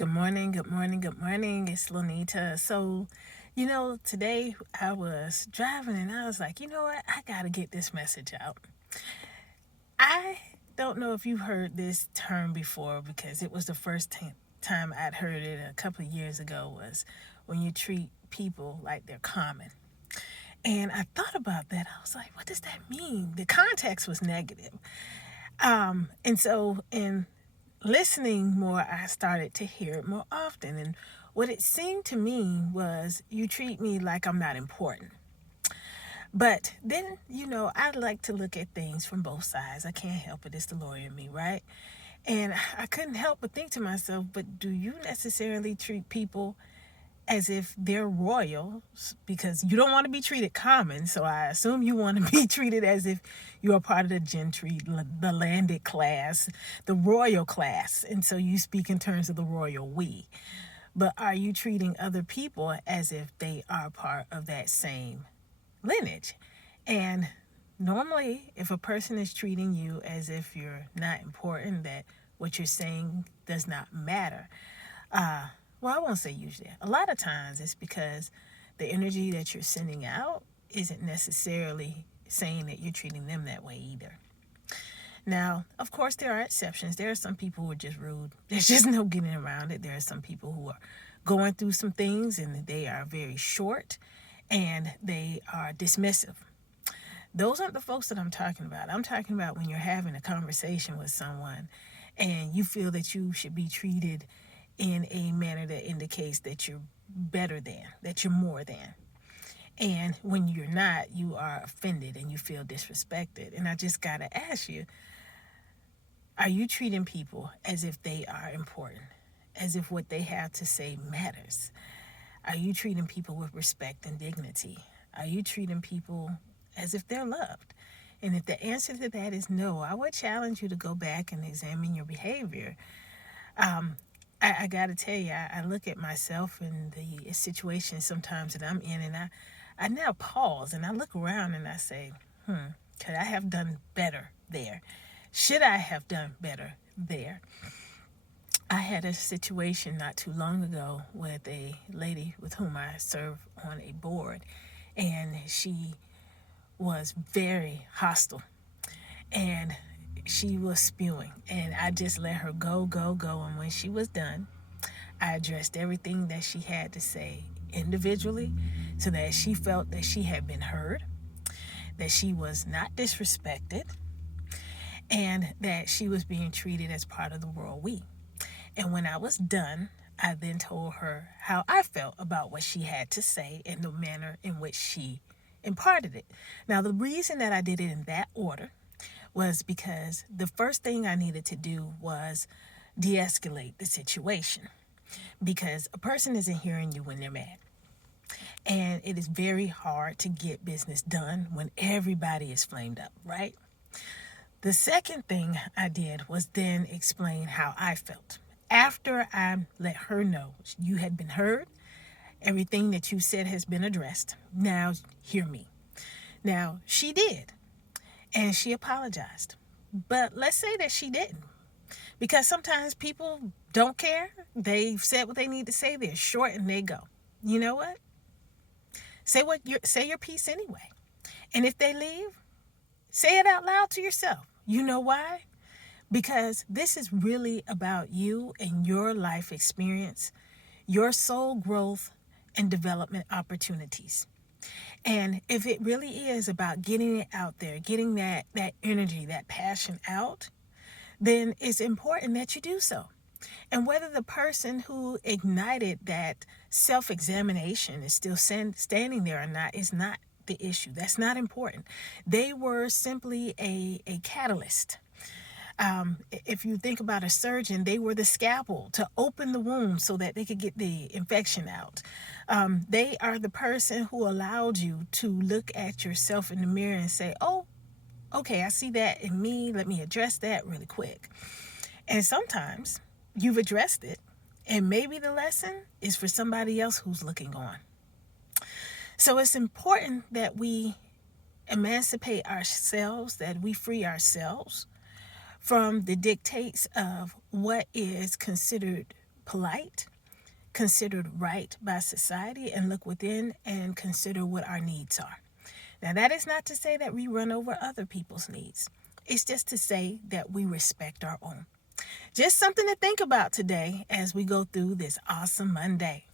Good morning, good morning, good morning. It's Lonita. So, today I was driving and I was like, you know what? I got to get this message out. I don't know if you've heard this term before because it was the first time I'd heard it a couple of years ago was when you treat people like they're common. And I thought about that. I was like, what does that mean? The context was negative. In listening more, I started to hear it more often. And what it seemed to me was you treat me like I'm not important. But then, I like to look at things from both sides. I can't help it. It's the lawyer in me, right? And I couldn't help but think to myself, but do you necessarily treat people as if they're royals? Because you don't want to be treated common. So I assume you want to be treated as if you are part of the gentry, the landed class, the royal class. And so you speak in terms of the royal we. But are you treating other people as if they are part of that same lineage? And normally, if a person is treating you as if you're not important, that what you're saying does not matter, well, I won't say usually. A lot of times it's because the energy that you're sending out isn't necessarily saying that you're treating them that way either. Now, of course, there are exceptions. There are some people who are just rude. There's just no getting around it. There are some people who are going through some things and they are very short and they are dismissive. Those aren't the folks that I'm talking about. I'm talking about when you're having a conversation with someone and you feel that you should be treated in a manner that indicates that you're better than, that you're more than. And when you're not, you are offended and you feel disrespected. And I just got to ask you, are you treating people as if they are important, as if what they have to say matters? Are you treating people with respect and dignity? Are you treating people as if they're loved? And if the answer to that is no, I would challenge you to go back and examine your behavior. I got to tell you, I look at myself and the situation sometimes that I'm in, and I now pause and I look around and I say, could I have done better there? Should I have done better there? I had a situation not too long ago with a lady with whom I serve on a board, and she was very hostile and she was spewing, and I just let her go. And when she was done, I addressed everything that she had to say individually so that she felt that she had been heard, that she was not disrespected, and that she was being treated as part of the royal we. And when I was done, I then told her how I felt about what she had to say and the manner in which she imparted it. Now, the reason that I did it in that order was because the first thing I needed to do was de-escalate the situation, because a person isn't hearing you when they're mad. And it is very hard to get business done when everybody is flamed up, right? The second thing I did was then explain how I felt. After I let her know you had been heard, everything that you said has been addressed. Now hear me. Now she did, and she apologized. But let's say that she didn't, because sometimes people don't care. They've said what they need to say. They're short and they go. You know what? Say your piece anyway. And if they leave, say it out loud to yourself. You know why? Because this is really about you and your life experience, your soul growth and development opportunities. And if it really is about getting it out there, getting that energy, that passion out, then it's important that you do so. And whether the person who ignited that self-examination is still standing there or not is not the issue. That's not important. They were simply a catalyst. If you think about a surgeon, they were the scalpel to open the wound so that they could get the infection out. They are the person who allowed you to look at yourself in the mirror and say, oh, okay, I see that in me. Let me address that really quick. And sometimes you've addressed it, and maybe the lesson is for somebody else who's looking on. So it's important that we emancipate ourselves, that we free ourselves from the dictates of what is considered polite, considered right by society, and look within and consider what our needs are. Now, that is not to say that we run over other people's needs. It's just to say that we respect our own. Just something to think about today as we go through this awesome Monday.